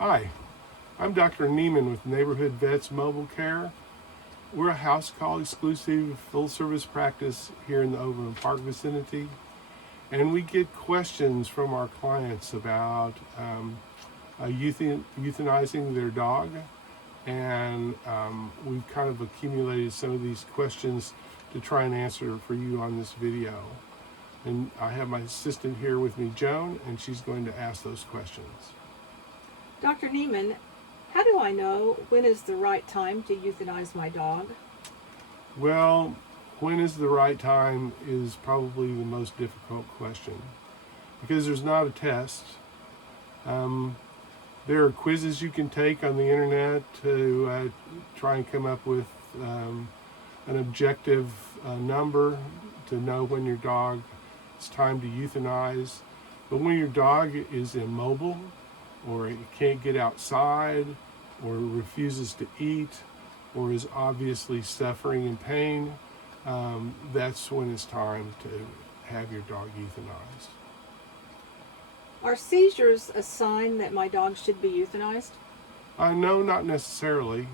Hi, I'm Dr. Neiman with Neighborhood Vets Mobile Care. We're a house call exclusive full service practice here in the Overland Park vicinity. And we get questions from our clients about euthanizing their dog. And we've kind of accumulated some of these questions to try and answer for you on this video. And I have my assistant here with me, Joan, and she's going to ask those questions. Dr. Neiman, how do I know when is the right time to euthanize my dog? Well, when is the right time is probably the most difficult question because there's not a test. There are quizzes you can take on the internet to try and come up with an objective number to know when your dog it's time to euthanize. But when your dog is immobile or it can't get outside or refuses to eat or is obviously suffering in pain, that's when it's time to have your dog euthanized. Are seizures a sign that my dog should be euthanized? No, not necessarily.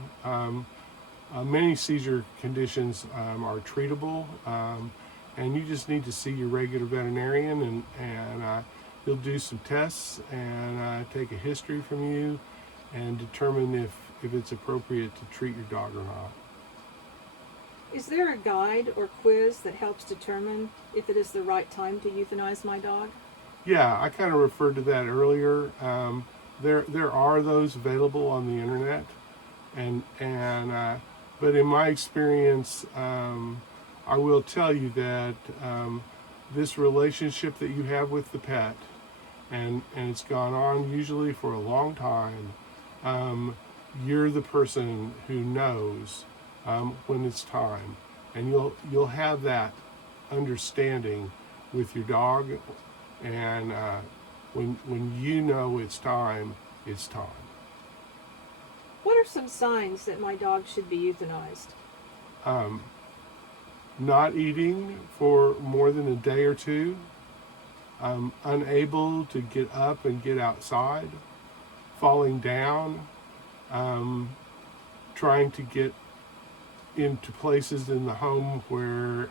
Many seizure conditions are treatable, and you just need to see your regular veterinarian, and he'll do some tests and take a history from you and determine if it's appropriate to treat your dog or not. Is there a guide or quiz that helps determine if it is the right time to euthanize my dog? Yeah, I kind of referred to that earlier. There are those available on the internet, but in my experience, I will tell you that this relationship that you have with the pet, and it's gone on usually for a long time, you're the person who knows when it's time, and you'll have that understanding with your dog, and when you know it's time, it's time. What are some signs that my dog should be euthanized? Not eating for more than a day or two, unable to get up and get outside, falling down, trying to get into places in the home where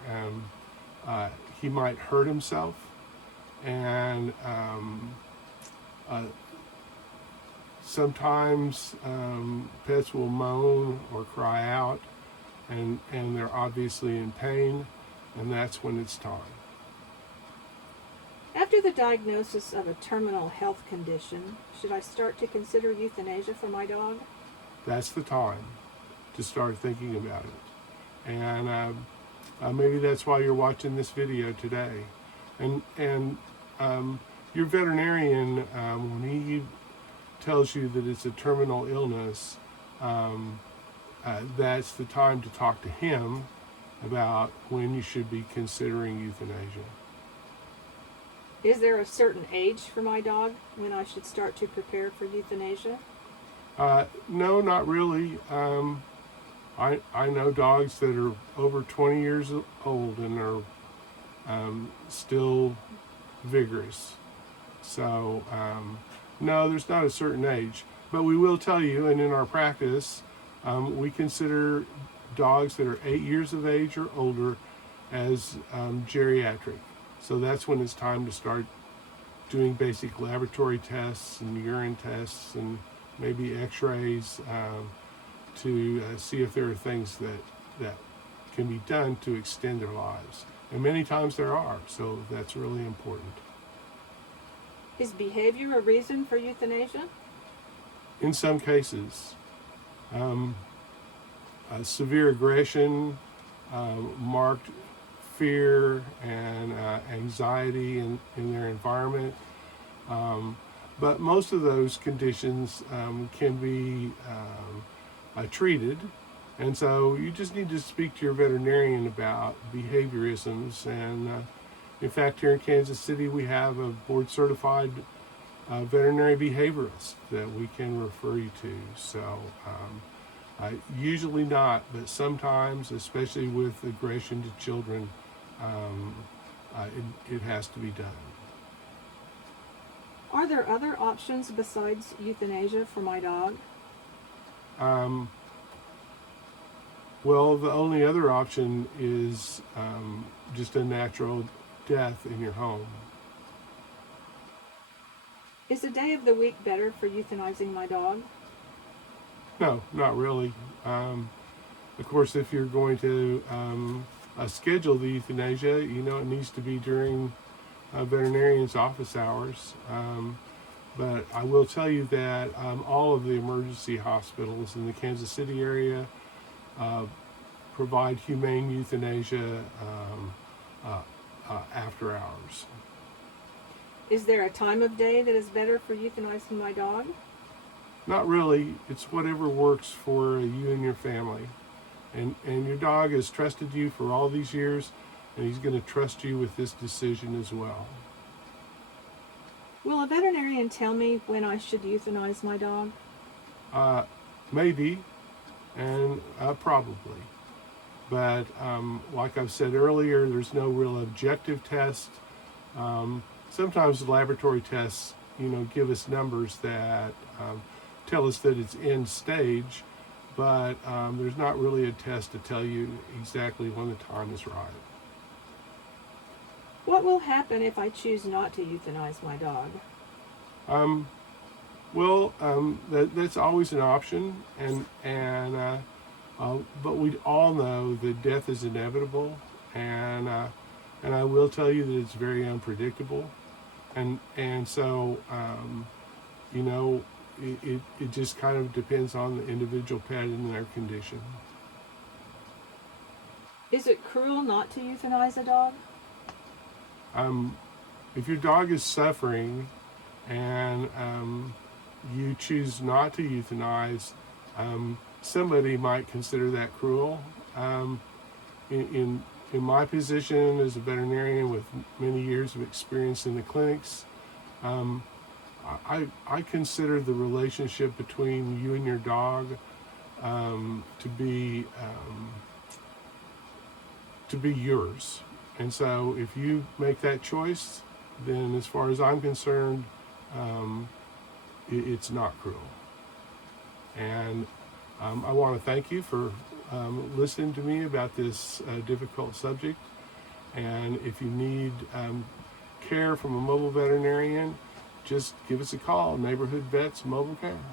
he might hurt himself, and sometimes pets will moan or cry out, and they're obviously in pain, and that's when it's time. After the diagnosis of a terminal health condition, should I start to consider euthanasia for my dog? That's the time to start thinking about it, and maybe that's why you're watching this video today. And your veterinarian, when he tells you that it's a terminal illness, that's the time to talk to him about when you should be considering euthanasia. Is there a certain age for my dog when I should start to prepare for euthanasia? No, not really. I know dogs that are over 20 years old and are still vigorous. So, no, there's not a certain age. But we will tell you, and in our practice, we consider dogs that are 8 years of age or older as geriatric. So that's when it's time to start doing basic laboratory tests and urine tests and maybe x-rays to see if there are things that can be done to extend their lives. And many times there are, so that's really important. Is behavior a reason for euthanasia? In some cases, severe aggression, marked fear and anxiety in their environment. But most of those conditions can be treated. And so you just need to speak to your veterinarian about behaviorisms. And in fact, here in Kansas City, we have a board certified veterinary behaviorist that we can refer you to. So usually not, but sometimes, especially with aggression to children, it has to be done. Are there other options besides euthanasia for my dog? Well, the only other option is just a natural death in your home. Is a day of the week better for euthanizing my dog? No, not really. Of course, if you're going to schedule the euthanasia, it needs to be during a veterinarian's office hours. But I will tell you that all of the emergency hospitals in the Kansas City area provide humane euthanasia after hours. Is there a time of day that is better for euthanizing my dog? Not really. It's whatever works for you and your family. And your dog has trusted you for all these years, and he's going to trust you with this decision as well. Will a veterinarian tell me when I should euthanize my dog? Maybe, and probably. But like I've said earlier, there's no real objective test. Sometimes the laboratory tests, give us numbers that tell us that it's end stage, but there's not really a test to tell you exactly when the time is right. What will happen if I choose not to euthanize my dog? That's always an option, but we all know that death is inevitable, and I will tell you that it's very unpredictable, and so it just kind of depends on the individual pet and their condition. Is it cruel not to euthanize a dog? If your dog is suffering and you choose not to euthanize, somebody might consider that cruel. In my position as a veterinarian with many years of experience in the clinics, I consider the relationship between you and your dog to be yours. And so if you make that choice, then as far as I'm concerned, it's not cruel. And I want to thank you for listening to me about this difficult subject. And if you need care from a mobile veterinarian, just give us a call. Neighborhood Vets Mobile Care.